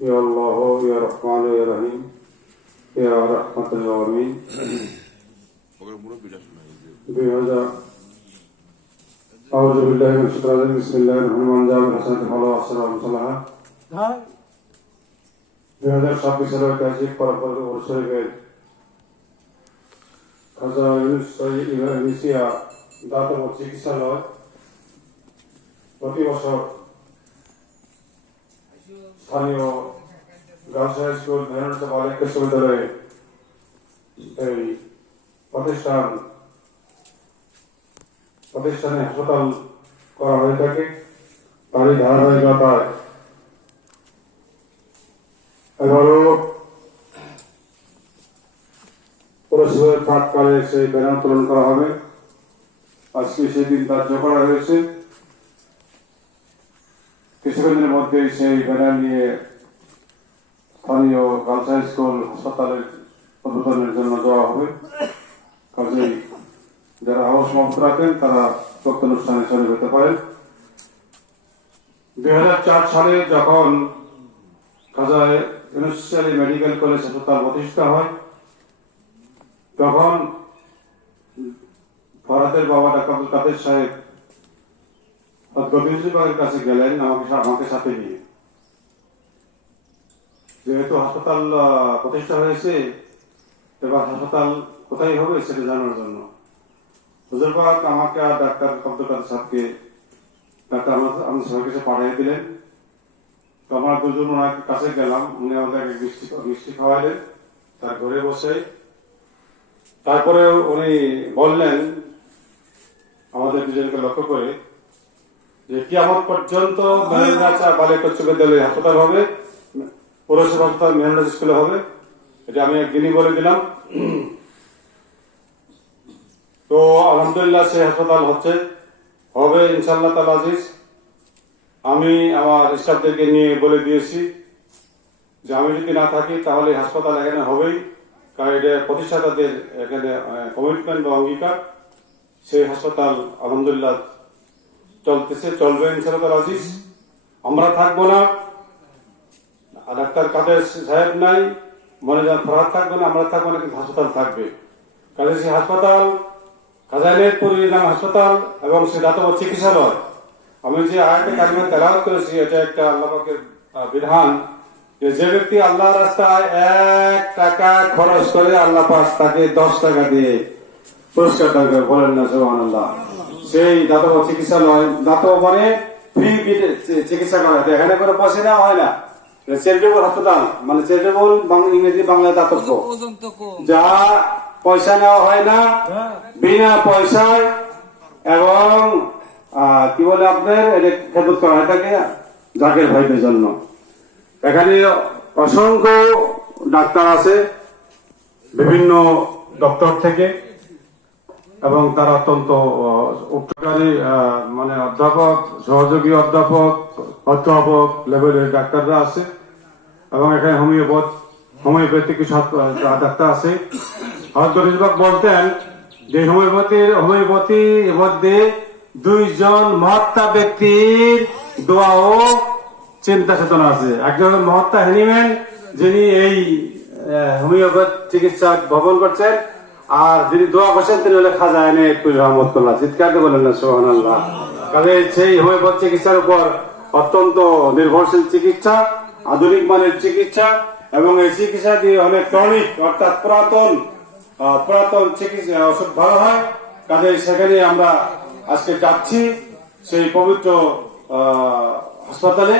یا اللہ یا رحمان یا رحیم یا رحمت العالمین بے حضا اعوذ باللہ من شکر عزیز بسم اللہ الرحمن الرحیم حسن حلا والسلام صلاحا بے حضا شاکی صلاح تحجیب پر پر افرد ورسل گئے حضا یونس سید ایمان نیسیا داتا مرسی کی صلاح وقی وشاک স্থানীয় girls high school মেহনত বালিকা বিশ্ববিদ্যালয়ে এই প্রতিষ্ঠান প্রতিষ্ঠানে হাসপাতাল করা হয়ে থাকে তারই ধারাবাহিকতায় এবারও পৌরসভার প্রাককালে সেই ব্যানার উত্তোলন করা হবে আজকে সেদিন ধার্য করা হয়েছে কিছুদিনের মধ্যেই সেই ব্যানার নিয়ে স্থানীয় গার্লস হাই স্কুল হাসপাতালের উদ্বোধনের জন্য দেওয়া হবে। কাজেই যারা আবাস মত রাখেন, তারা উক্ত অনুষ্ঠানে শরীর হতে পারেন। দুই সালে যখন ইউনিভার্সিটি মেডিকেল কলেজ হাসপাতাল প্রতিষ্ঠা হয়, তখন ভারতের বাবা ডাক্তার কাদের সাহেব গভীর কাছে গেলেন, আমাকে আমাকে সাথে নিয়ে। যেহেতু হাসপাতাল প্রতিষ্ঠা হয়েছে, এবার হাসপাতাল কোথায় হবে সেটা জানার জন্য। হুজুরবাগ আমাকে আর ডাক্তার কাদের সাহেবকে, ডাক্তার আমার- সবার কাছে পাঠিয়ে দিলেন। তো আমরা দুজন ওনার কাছে গেলাম, উনি আমাদেরকে মিষ্টি মিষ্টি খাওয়াইলেন, তার ঘরে বসে। তারপরে উনি বললেন, আমাদের দুজনকে লক্ষ্য করে যে কিয়ামত পর্যন্ত বালিকা উচ্চ বিদ্যালয় হাসপাতাল হবে, পৌরসভা হাসপাতাল মেহরাজ স্কুলে হবে। এটা আমি একদিনই বলে দিলাম। তো আলহামদুলিল্লাহ সেই হাসপাতাল হচ্ছে। হবে ইনশাল্লাহ তাল আজিজ। আমি আমার স্টাফদেরকে নিয়ে বলে দিয়েছি যে আমি যদি না থাকি তাহলে হাসপাতাল এখানে হবেই। কারণ এটা প্রতিষ্ঠাতাদের এখানে কমিটমেন্ট বা অঙ্গীকার। সেই হাসপাতাল আলহামদুলিল্লাহ চলতেছে চলবে ইনশাল্লাহ আজিজ আমরা থাকব না। ডাক্তার কাদের সাহেব নাই মনে যান ফরাদ থাকবে না আমরা থাকব না কিন্তু হাসপাতাল থাকবে। কাজে হাসপাতাল হাসপাতাল এবং সে দাতব্য চিকিৎসালয়। আমি যে আয়তে কারিমে তেলাওয়াত করেছি এটা একটা আল্লাহ পাকের আহ, বিধান যে যে ব্যক্তি আল্লাহ রাস্তায় এক টাকা খরচ করে আল্লাহ পাক তাকে দশ টাকা দিয়ে পুরস্কার বলেন না সোহান আল্লাহ সেই দাতব্য চিকিৎসালয়, দাতব্য মানে ফ্রি চিকিৎসা করা হয় এখানে করে পয়সা নেওয়া হয় না। চ্যারিটেবল হাসপাতাল মানে চ্যারিটেবল ইংরেজি বাংলা দাতব্য। যা পয়সা নেওয়া হয় না, বিনা পয়সায় এবং কি বলে আপনার, এটা খেদমত করা হয় থাকে জাকের ভাইদের জন্য। এখানে অসংখ্য ডাক্তার আছে, বিভিন্ন দপ্তর থেকে। এবং তারা অত্যন্ত উপকারী মানে অধ্যাপক, সহযোগী অধ্যাপক অধ্যাপক লেভেলের ডাক্তাররা আছে। এবং এখানে হোমিওপ্যাথ, হোমিওপ্যাথিক ডাক্তার আছে। হজরত বলতেন যে হোমিওপ্যাথির হোমিওপ্যাথির মধ্যে দুইজন মহাত্মা ব্যক্তির দোয়া ও চিন্তা চেতনা আছে। একজন মহাত্মা হ্যানিম্যান যিনি এই হোমিওপ্যাথ চিকিৎসা ভবন করছেন। আর যিনি দোয়া করছেন, তিনি হলে খাজা এনে একটু রহমতুল্লাহ চিৎকার দিয়ে বলেন না সোহান আল্লাহ কাজে সেই হোমিওপ্যাথ চিকিৎসার উপর অত্যন্ত নির্ভরশীল চিকিৎসা, আধুনিক মানের চিকিৎসা, এবং এই চিকিৎসা দিয়ে অনেক টনিক অর্থাৎ পুরাতন পুরাতন চিকিৎসা, ওষুধ ভালো হয়। কাজে সেখানে আমরা আজকে যাচ্ছি, সেই পবিত্র হাসপাতালে।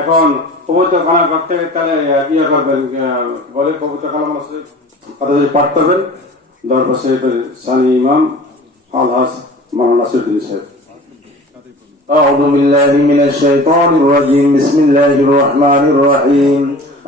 এখন পবিত্র খানা করতে তাহলে ইয়ে করবেন বলে পবিত্র কালাম আছে কথা যদি পাঠ করবেন। দরবার শরীফের সানি ইমাম আলহাজ মাওলানা নাসিরুদ্দিন সাহেব أعوذ بالله من الشيطان الرجيم بسم الله الرحمن الرحيم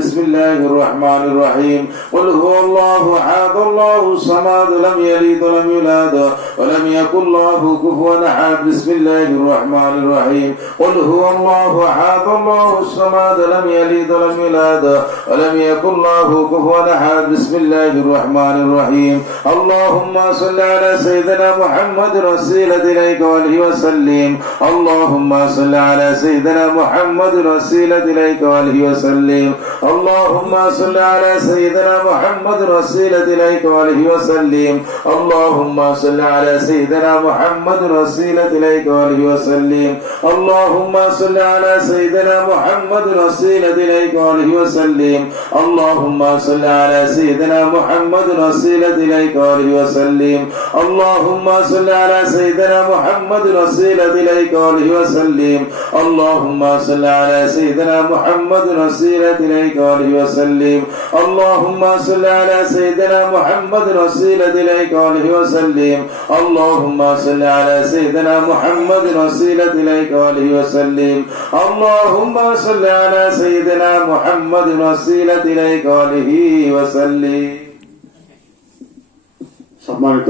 بسم الله الرحمن الرحيم. قل هو الله أحد الله الصمد لم يلد ولم يولد ولم يكن له كفوا أحد. بسم الله الرحمن الرحيم. قل هو الله أحد الله الصمد لم يلد ولم يولد ولم يكن له كفوا أحد. بسم الله الرحمن الرحيم. اللهم صل على سيدنا محمد رسيلة إليك وآله وسلم. اللهم صل على سيدنا محمد رسيلة إليك وآله وسلم. اللهم صل على سيدنا محمد رسيلة إليك وآله وسلم. اللهم صل على سيدنا محمد رسيلة إليك وآله وسلم. اللهم صل على سيدنا محمد رسيلة إليك وآله وسلم. اللهم صل على سيدنا محمد رسيلة إليك وآله وسلم. اللهم صل على سيدنا محمد رسيلة إليك وآله وسلم. اللهم صل على سيدنا محمد رسيلة إليك وآله وسلم اللهم صل على سيدنا محمد رسيلة إليك وآله وسلم اللهم صل على سيدنا محمد رسيلة إليك وآله وسلم اللهم صل على سيدنا محمد رسيلة إليك وآله وسلم সম্মানিত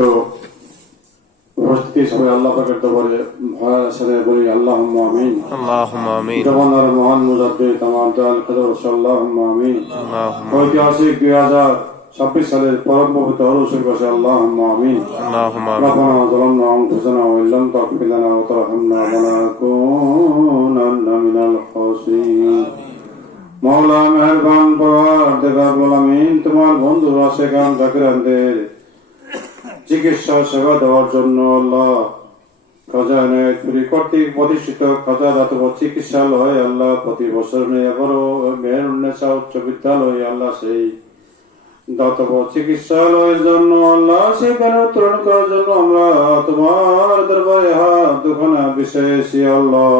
উপস্থিতি সবাই আল্লাহ পাকের দরবারে ভয়ের সাথে বলি আল্লাহ আমিন اللهم آمين জবানার মহান মুজাদ্দিদ তামাম জাল খদর সাল্লাহ আমিন اللهم ঐতিহাসিক দুই হাজার ছাব্বিশ সালের পরম পবিত্র হরুসের কাছে আল্লাহ আমিন اللهم آمين ربنا ظلمنا أنفسنا وإن لم تغفر لنا وترحمنا لنكونن من الخاسرين মৌলা মেহরবান পরওয়ার দেবার গোলামিন তোমার বন্ধুরা সেখান জাকিরানদের চিকিৎসা সেবা দেওয়ার জন্য আল্লাহ খাজানের কর্তৃক প্রতিষ্ঠিত খাজা দাতব চিকিৎসালয় আল্লাহ প্রতি বছর এবারও মেহরুন্নেসা উচ্চ বিদ্যালয় আল্লাহ সেই দাতব চিকিৎসালয়ের জন্য আল্লাহ সেখানে উত্তরণ করার জন্য আমরা তোমার দরবারে হাত দুখানা বিশেষী আল্লাহ।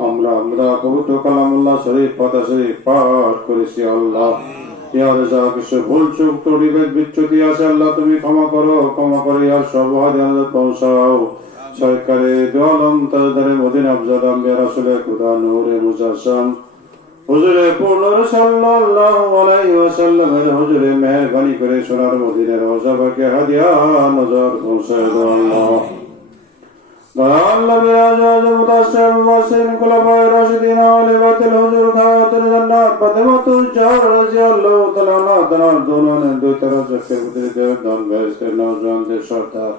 আমরা আমরা কবুত কালামুল্লাহ শরীফ পাতা শরীফ পাঠ করেছি আল্লাহ। ভুল চুক ত্রুটি ভেদ বিচ্যুতি আছে আল্লাহ, তুমি ক্ষমা করো, ক্ষমা করে আর সব হাতে আমাদের পৌঁছাও। সরকারে দোয়ালম তাজদারে মদিন আফজাদ আম্বিয়া রাসুলে খুদা, নূরে মুজাসম হুজুরে পূর্ণ সাল্লাল্লাহু আলাইহি ওয়াসাল্লামের হুজুরে মেহেরবানি করে সোনার মদিনের রওজা পাকে হাদিয়া নজর পৌঁছায় দাও ضل بأزواج متشر وسن كل خير راشدين ولبات الحجور خواتر جنات فاطمة الجار رضي الله تعالى عنها تنار دونان দুই তারা জকের ভিতরে দেব দান বেহেশতের নওজওয়ানদের সর্দার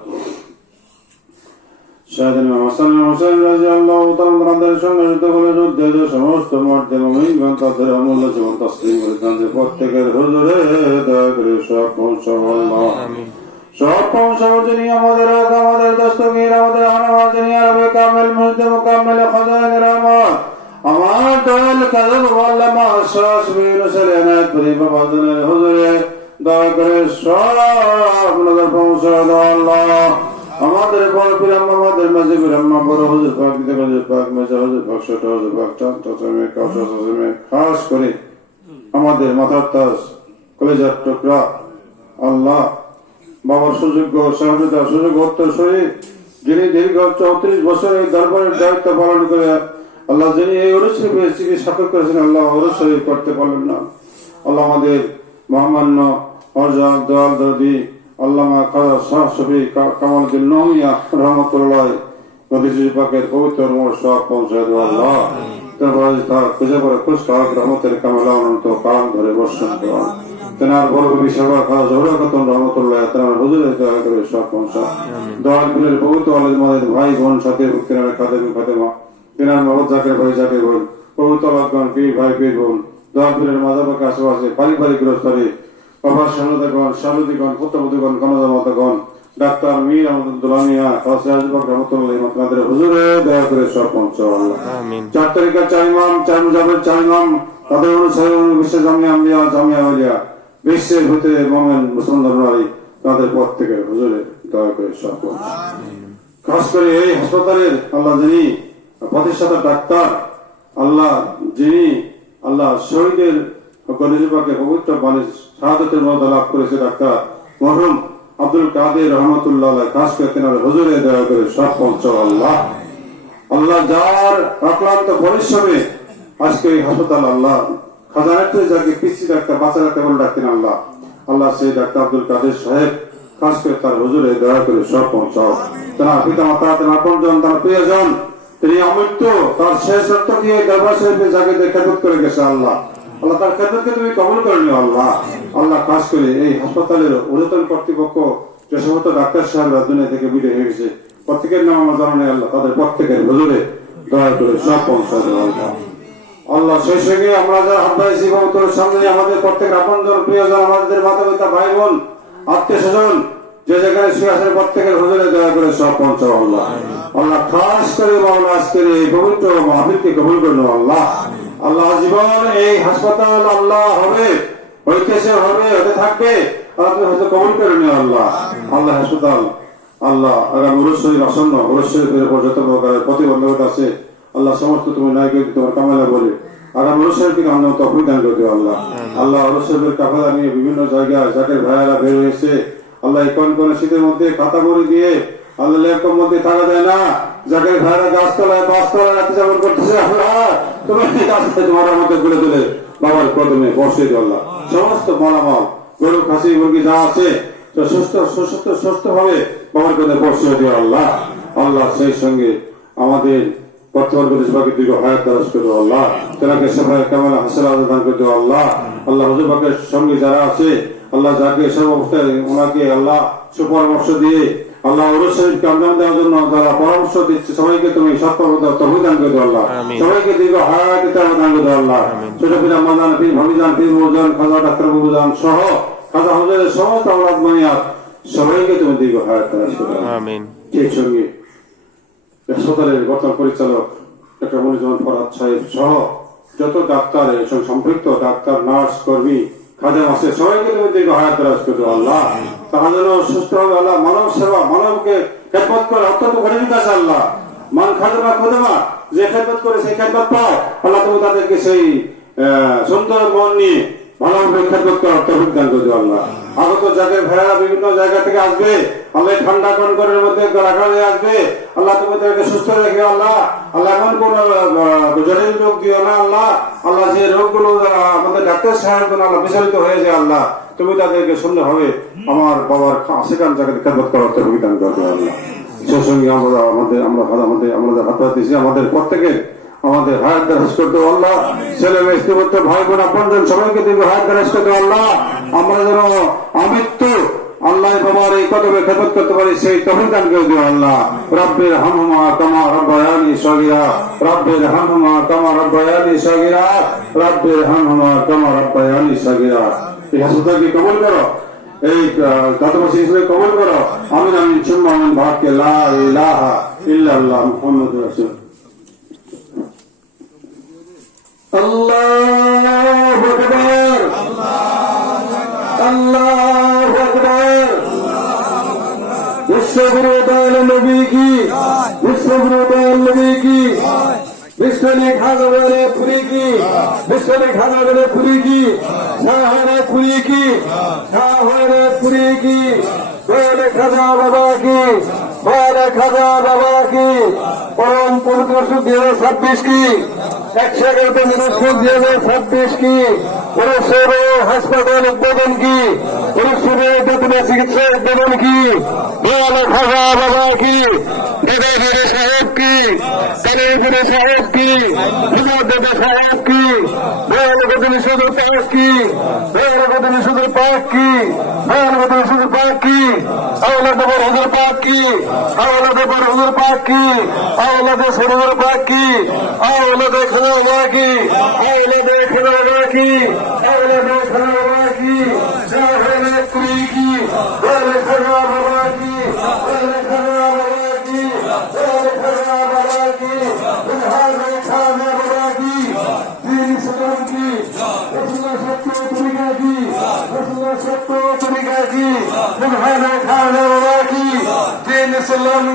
শাহাদান হাসান হোসেন রাদিয়াল্লাহু তাআলা তাদের সঙ্গে যুদ্ধ করে যুদ্ধে যে সমস্ত মর্দে মুমিনগণ তাদের অমূল্য জীবন তসলিম করে দেন যে প্রত্যেকের হুজুরে দয়া করে সব পৌঁছাল্লাহ সব পৌঁছাবো যিনি আমাদের আমাদের দস্তগীর, আমাদের আনামাজ যিনি আরবে কামেল মুজদে মুকাম্মেল খাজাইন রহমত আমার দয়াল কাজল আল্লামা শ্বাস বীর সেলেনাত পরিবা বাদনের হুজুরে, দয়া করে সব নজর পৌঁছা দাও আল্লাহ। আমাদের বড় পিরাম্মা আমাদের মাঝে পিরাম্মা বড় হুজুর পাক দিতে হুজুর পাক, মেজা হুজুর পাক, ছোট হুজুর পাক চাঁদ চচমে কাউসা চচমে খাস করে আমাদের মাথার তাজ, কলেজার টুকরা, আল্লাহ। বাবার সুযোগ্য সহযোগিতা সুযোগ উত্তরসূরি যিনি দীর্ঘ চৌত্রিশ বছর এই দরবারের দায়িত্ব পালন করে আল্লাহ যিনি এই অনুশ্রী পেয়েছি সাক্ষর করেছেন আল্লাহ অনুশ্রী করতে পারলেন না। আল্লাহ আমাদের মহামান্য অজা দয়াল দদি আল্লামা খাজা শাহ শফি কামালুদ্দিন নমিয়া রহমতুল্লাহ নদী পাকের পবিত্র সব পৌঁছায় দেওয়া আল্লাহ তারপরে তার খুঁজে পড়ে খুশ কাক রহমতের কামালা অনন্ত কাল ধরে বর্ষণ করা। তেনার বড় কবি সভা খাওয়া জোহরা খাতুন রহমতুল্লাহ তেনার হুজুরের দয়া করে সব পৌঁছা। দয়াল কুলের পবিত্র আলেজ মাদের ভাই বোন সাথে তেনার খাদেমি খাদেমা তেনার মহৎ জাকের ভাই জাকের বোন পবিত্র আলাদগণ পীর ভাই পীর বোন দয়াল কুলের মাদাবাকে আশেপাশে পারিবারিক গ্রস্তরে বাবার সানুদাগণ সানুদিগণ পুত্রবধূগণ কনজামাতাগণ ডাক্তার মীর আহমদুল্লাহ মিয়া খাসে রহমতুল্লাহ আপনাদের হুজুরে দয়া করে সব পৌঁছা। আল্লাহ আমিন। চার তারিখের চার মুজাবের চার তাদের অনুসারে জামিয়া আম্বিয়া জামিয়া আলিয়া বিশ্বের ভিতরে মোমেন মুসলমান নারী তাদের পথ থেকে হুজুরে দয়া করে সব খাস করে এই হাসপাতালের আল্লাহ যিনি প্রতিষ্ঠাতা ডাক্তার, আল্লাহ যিনি আল্লাহ শহীদের গণিজবাকে পবিত্র বাণী শাহাদতের মধ্যে লাভ করেছে ডাক্তার মরহুম আব্দুল কাদের রহমতুল্লাহ খাস করে তেনার হুজুরে দয়া করে সব পৌঁছ আল্লাহ। আল্লাহ যার অক্লান্ত পরিশ্রমে আজকে এই হাসপাতাল আল্লাহ খাজানাতে যাকে পিসি ডাক্তার, বাচ্চা ডাক্তার বলে ডাকতেন আল্লাহ। আল্লাহ সেই ডাক্তার আব্দুল কাদের সাহেব, খাস করে তার হুজুরে দয়া করে সব পৌঁছাও। তেনার পিতা মাতা তেনার আপনজন, তার প্রিয়জন, তিনি অমৃত্যু তার শেষ রক্ত দিয়ে দরবার সাহেবে যাকে খেদমত করে গেছে আল্লাহ। আল্লাহ তার খেদমতকে তুমি কবল করে নিও আল্লাহ। আল্লাহ খাস করে এই হাসপাতালের ঊর্ধ্বতন কর্তৃপক্ষ, যে সমস্ত ডাক্তার সাহেবরা দুনিয়া থেকে বিদায় হয়ে গেছে, প্রত্যেকের নাম আমার জানা আল্লাহ, তাদের প্রত্যেকের হুজুরে দয়া করে সব পৌঁছা আল্লাহ আল্লাহ সেই আমরা যারা হাত এবং তোর সামনে আমাদের প্রত্যেক আপনজন প্রিয়জন, আমাদের মাতা পিতা ভাই বোন আত্মীয় স্বজন যে যেখানে শুয়ে আছেন প্রত্যেকের হুজুরে দয়া করে সব পৌঁছাও আল্লাহ। আল্লাহ খাস করে মাওলা আজকের এই পবিত্র মাহফিলকে কবুল করল আল্লাহ। আল্লাহ জীবন এই হাসপাতাল আল্লাহ হবে হইতেছে হবে, হতে থাকবে তুমি হয়তো কবুল করে নিও আল্লাহ। আল্লাহ হাসপাতাল, আল্লাহ আগামী উরুস শরীফ আসন্ন উরুস শরীফের যত প্রকারের প্রতিবন্ধকতা আছে আল্লাহ সমস্ত তুমি নাই করে তোমার কামালা বলে। আগামী উরুস আমরা তফুই দান করে আল্লাহ। আল্লাহ উরুস কাফালা নিয়ে বিভিন্ন জায়গায় যাকের ভাইয়ারা বের হয়েছে। আল্লাহ এই কোন কোন শীতের মধ্যে খাতা বড়ি দিয়ে আল্লাহ লেপের মধ্যে থাকা যায় না। যাকে ভাইরা গাছতলায় বাসতলায় রাতে যাপন করতেছে আল্লাহ। তুমি গাছটা তোমার মধ্যে তুলে তুলে বাবার কদমে বসে আল্লাহ। সমস্ত মালামাল গরু খাসি মুরগি যা আছে সুস্থ সুস্থ সুস্থ ভাবে বাবার বসে দিও আল্লাহ। আল্লাহ সেই সঙ্গে আমাদের বর্তমান প্রদেশ বাকি দীর্ঘ হায়াত দারাজ করে আল্লাহ তেনাকে দান করে দিও আল্লাহ আল্লাহ হুজুর বাকের সঙ্গে যারা আছে আল্লাহ যাকে সব অবস্থায় ওনাকে আল্লাহ সুপরামর্শ দিয়ে আল্লাহ শরীফকে দেওয়ার জন্য যারা পরামর্শ দিচ্ছে সবাইকে তুমি তহবিদান করে দাও আল্লাহ। সবাইকে দীর্ঘ হায়াত দান করে দাও আল্লাহ। ছোট পিতা মাদান পীর ভাবিজান পীর মুজান খাজা ডাক্তার বাবুজান সহ খাজা হুজুরের মানিয়াত সবাইকে তুমি দীর্ঘ হায়াত আমিন। সেই সঙ্গে হাসপাতালের বর্তমান পরিচালক ডক্টর মনিজমান ফরাদ সাহেব সহ যত ডাক্তার এর সঙ্গে সম্পৃক্ত ডাক্তার, নার্স, কর্মী, খাদেম আছে, সবাইকে তুমি দীর্ঘ হায়াত দারাজ করে আল্লাহ। তারা যেন সুস্থ হবে, আল্লাহ। মানব সেবা, মানবকে খেদমত করে অত্যন্ত কঠিন কাজ আল্লাহ। মান খাদেমা, খোদেমা, যে খেদমত করে সেই খেদমত পাও, আল্লাহ তুমি তাদেরকে সেই সুন্দর মন নিয়ে দান আল্লাহ। হয়ে আল্লাহ তুমি তাদেরকে কোন জটিল রোগ আল্লাহ। আল্লাহ যে রোগগুলো ডাক্তার আল্লাহ তুমি তাদেরকে সুন্দরভাবে আমার বাবার সেখান জায়গাতে আল্লাহ। আমরা, আমাদের আমরা আমাদের আমাদের হাত পাতেছি আমাদের প্রত্যেকের আমাদের হায়াত দারাজ করতে আল্লাহ। ছেলে মেয়ে পুত্র, ভাই, বোন আপনজন সবাইকে দিবে হায়াত দারাজ করতে আল্লাহ। আমরা যেন আমৃত্যু আল্লাহ বাবার এই কদমে খেদত করতে পারি, সেই তখন দান করে দিও আল্লাহ। রব্বের হামুমা কামা রব্বায়ানি সগিরা। রব্বের হামুমা কামা রব্বায়ানি সগিরা। রব্বের হামুমা কামা রব্বায়ানি সগিরা। এই হাসপাতালকে কবল করো। এই দাতবাসী হিসেবে কবল করো। আমিন আমিন, সুম্মা, আমিন ভাগকে লা ইলাহা ইল্লাল্লাহ মুহাম্মাদুর রাসূল আল্লাহু আকবার। আল্লাহু আকবার। বিশ্বগুরু দয়াল নবী কি? বিশ্বগুরু দয়াল নবী কি? বিশ্বনে খাগরে পুরী কি? বিশ্বনে খাগরে পুরী কি? শাহরে পুরী কি? শাহরে পুরী কি? বলে খাজা বাবা কি? বলে খাজা বাবা কি? পরম পবিত্র দুই হাজার ছাব্বিশ কি? একশো এগারোতে মিনিস্টার দুই হাজার ছাব্বিশ কি পুরুষের হাসপাতাল উদ্বোধন কি পুরুষের বেতনের চিকিৎসা উদ্বোধন কি বলে খাজা বাবা কি দেবে দেবে সাহেব কি কালীপুরে সাহেব কি হিমত দেবে সাহেব কি সুদূর কি বেলগদিনী সুদূর পাক কি বেলগদিনী সুদূর পাক কি আওলা দেবর হুজুর পাক কি আওলা দেবর হুজুর পাক কি আওলা কি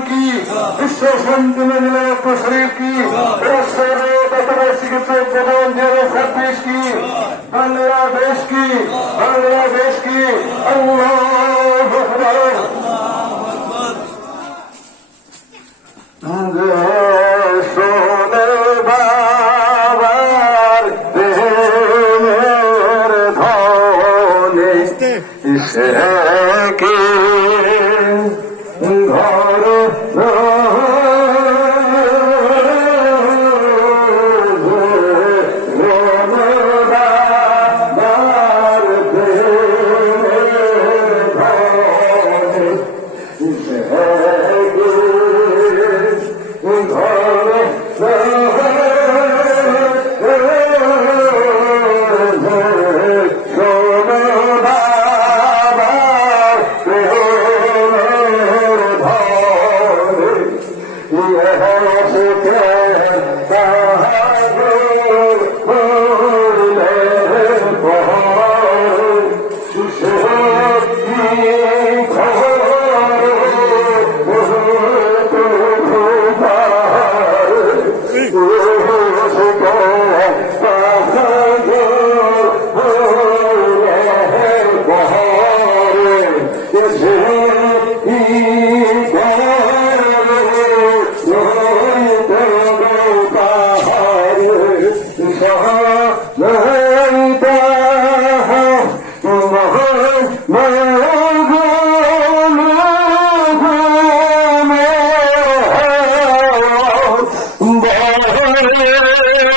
কি বিশ্ব শান্তি মহিলা শরীর কি ছাব্বিশ কি বাংলাদেশ কি বাংলাদেশ কি আল্লাহ আকবার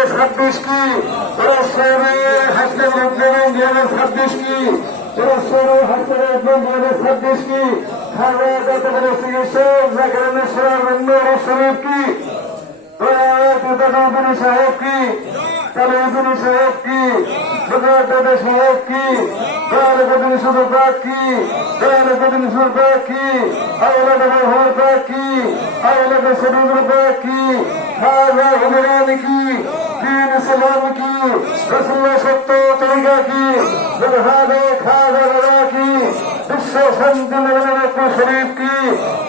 সংখ্যা ছাব্বিশ কি পরস্পরের হাসতে মুখে ছাব্বিশ কি পরস্পরের হাসতে মুখে ছাব্বিশ কি খাওয়া দাওয়া করে চিকিৎসা জাগরণের সেরা শরীফ কি দাদা সাহেব কি কালী সাহেব কি দাদা সাহেব কি দয়াল কদিন শুধু বাক কি দয়াল কদিন শুধু বাক কি আইলা দেবর হর বাক কি আইলা দে ইসলাম কি রসুল্লাহ সত্য তরিকা কি জলহাদে খাজা দাদা কি বিশ্ব শান্তি নগর শরীফ কি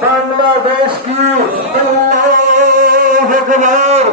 বাংলাদেশ কি আল্লাহু আকবার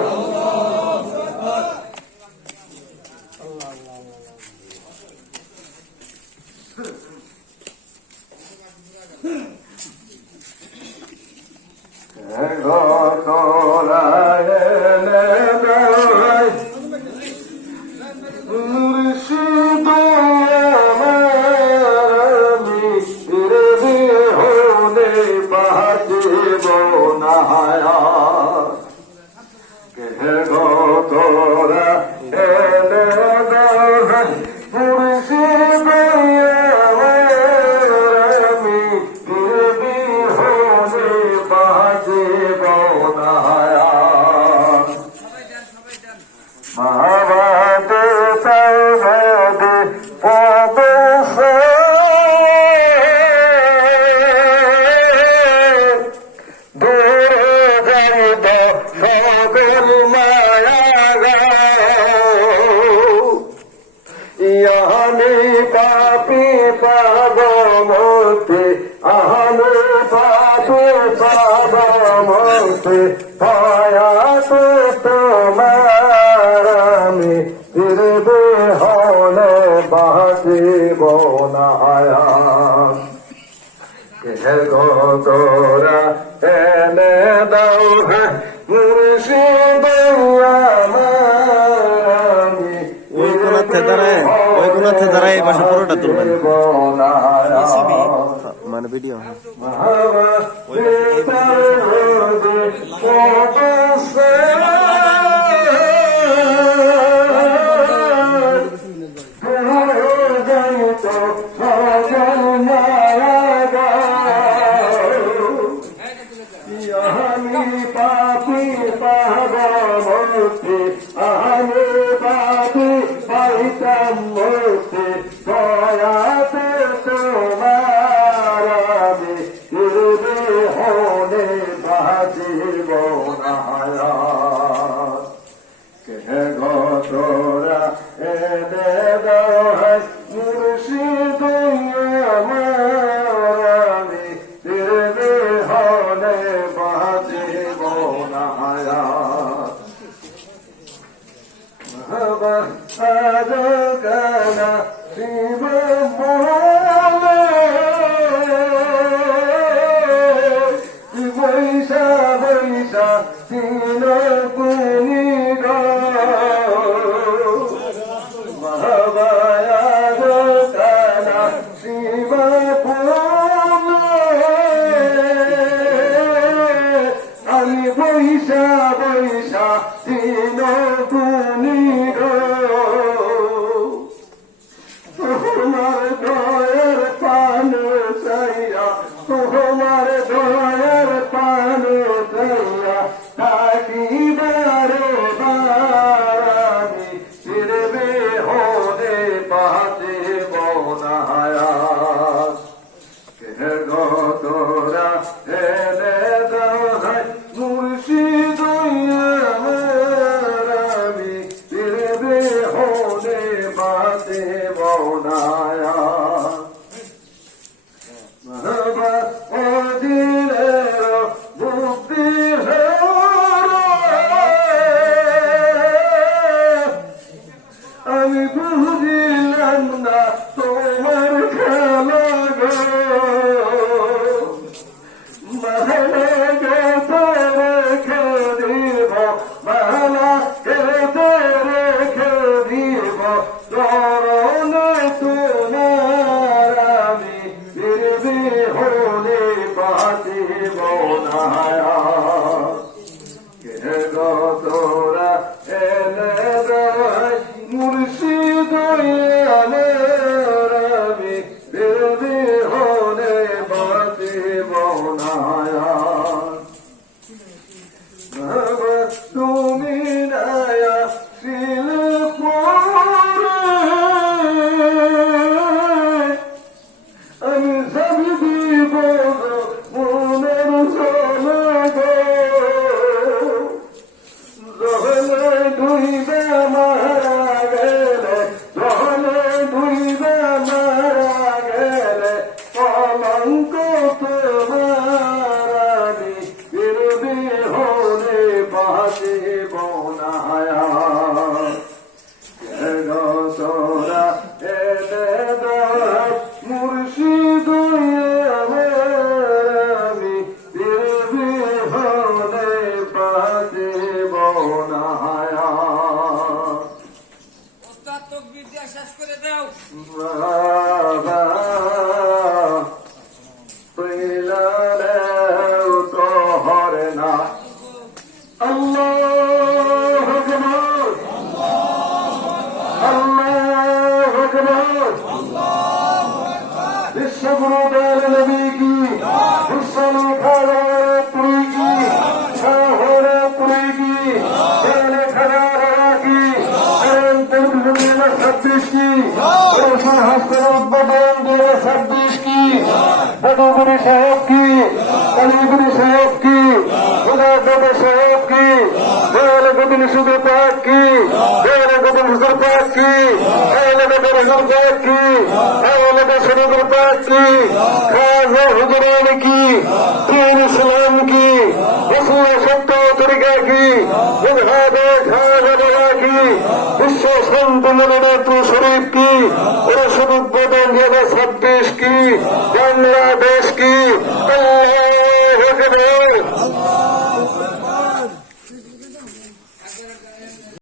Sagar Maya পাপি এনে তুলবেন মানে ভিডিও পাপি বিশ্বগুরু দয়ালবী কি বিশ্বপুরী কি পুরী কি ছাব্বিশ কি হাসপাতাল উদ্বোধন দু হাজার ছাব্বিশ কি বটগুড়ি সাহেব কি কালীগুড়ি সাহেব কি উদয় সাহেব কি দয়ালগুড়ি শুধু পাক কি এলাকা হুজুর পাচ্ছি এই এলাকাতে হুজুর পাচ্ছি এই এলাকা হুজুর পাচ্ছি খাজা হুজুর আলী কি? দিন ইসলাম কি? সত্য তরিকা কি? বুঝাবে কি? বাংলাদেশ